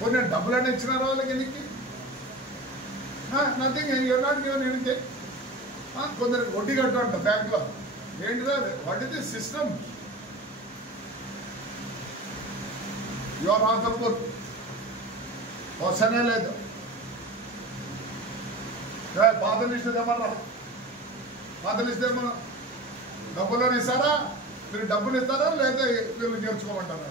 కొన్ని డబ్బులన్నీ ఇచ్చినారు వాళ్ళకి ఎన్నికి nothing you are not given anything. కొందరికి వడ్డీ కట్టంట బ్యాంక్లో. ఏంటిదా what is the system? Your ఆన్సర్ఫుల్ క్వశ్చనే లేదు. పాతలు ఇస్తుందేమన్నా పాతలు ఇస్తేమన్నా డబ్బులను ఇస్తారా? మీరు డబ్బులు ఇస్తారా లేదా వీళ్ళు నేర్చుకోమంటారా?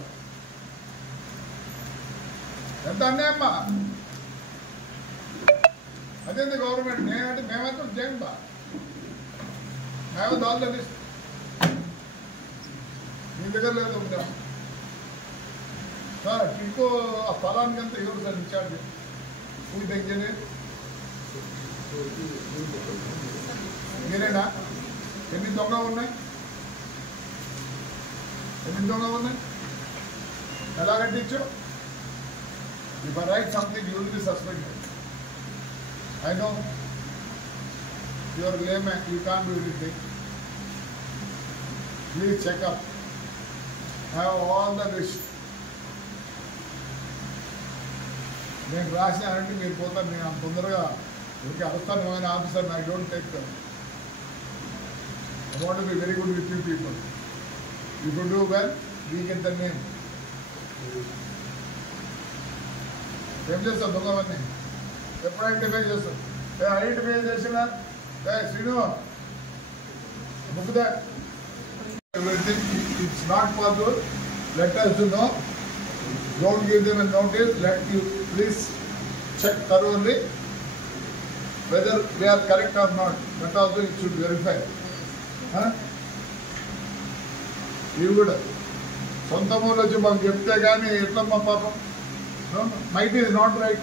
ఎంత అన్నాయమ్మా? అదేంది గవర్నమెంట్? నేనంటే మేమైతే చేయండి మేము దాంట్లో మీ దగ్గర లేదు సార్. టిక్కో ఆ స్థలానికి అంతా ఎవరు సార్ ఇన్ఛార్జ్? పూజ ఇంజనీర్ మీరేనా? ఎన్ని దొంగ ఉన్నాయి? ఎలా కట్టించు? If I write something, you will be suspended. I know. You are layman, you can't do anything. Please check up. I have all the list. నేను రాసినానంటే మీరు పోతాను. నేను అంత తొందరగా ఇంకే అవసరమైన officer I don't take them. I want to be very good with you people. If you do well, we get the name. ఏం చేస్తాం దొంగవన్నీ? ఎప్పుడు ఐడెంటిఫై చేస్తాం? ఐడెంటిఫై చేసిన Srinu book the everything. It's not possible. Let us know. Don't give them a notice. Let you please check thoroughly whether they are correct or not. That also it should verify. ఇవి కూడా సొంత మూలు వచ్చి మాకు చెప్తే కానీ ఎట్లమ్మా పాపం? Might is not right.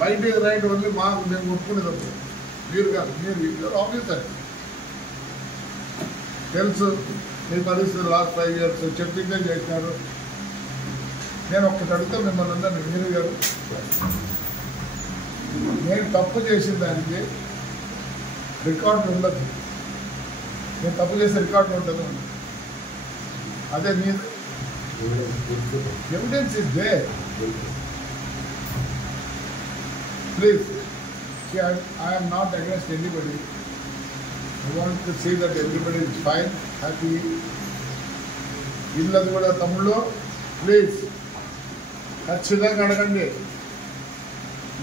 Might is right only మాకు మేము కొట్టుకునేటప్పుడు. మీరు కాదు, మీరు ఆఫీసర్ తెలుసు మీ పరిస్థితులు. లాస్ట్ 5 years చెప్పిందే చేసినారు. నేను ఒక్కటి అడిగితే మిమ్మల్ని అందరినీ, మీరు గారు నేను తప్పు చేసిన దానికి రికార్డు ఉండదు. నేను తప్పు చేసే రికార్డు ఉంటుంది. అదే మీరు evidence is there. Please, I am not against anybody. I want to see that everybody is fine, happy. ఇల్లది కూడా తమ్ముళ్ళు ప్లీజ్ ఖచ్చితంగా అడగండి.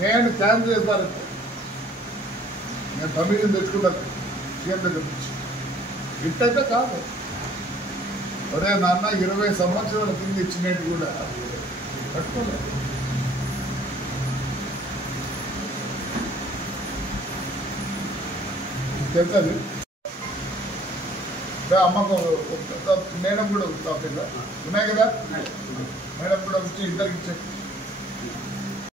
నేను క్యాన్సిల్ చేస్తాను. నేను తమిళని తెచ్చుకుంటాను సీఎం దగ్గర నుంచి. ఇట్టయితే కాదు. ఒరే నాన్న 20 సంవత్సరాల కింద ఇచ్చినట్టు కూడా కట్టుకోలేదు. తెలుసది అమ్మకు మేడం కూడా టాపిక్ ఉన్నాయి కదా. మేడం కూడా వచ్చి ఇద్దరికి ఇచ్చే